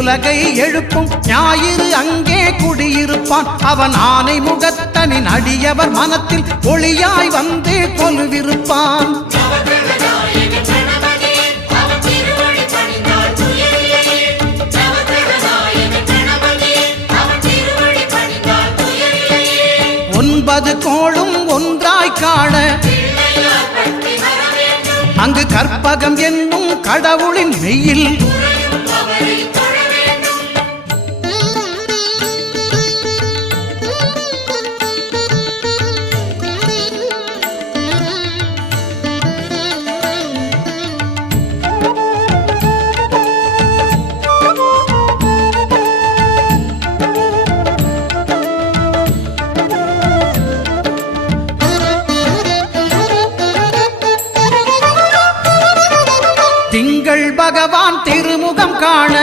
உலகை எழுப்பும் ஞாயிறு அங்கே குடியிருப்பான். அவன் ஆனை முகத்தனின் அடியவர் மனத்தில் ஒளியாய் வந்து கொலுவிருப்பான். ஒன்பது கோளும் ஒன்றாய் காண அங்கு கற்பகம் என்னும் கடவுளின் மெய்யில் திங்கள் பகவான் திருமுகம் காண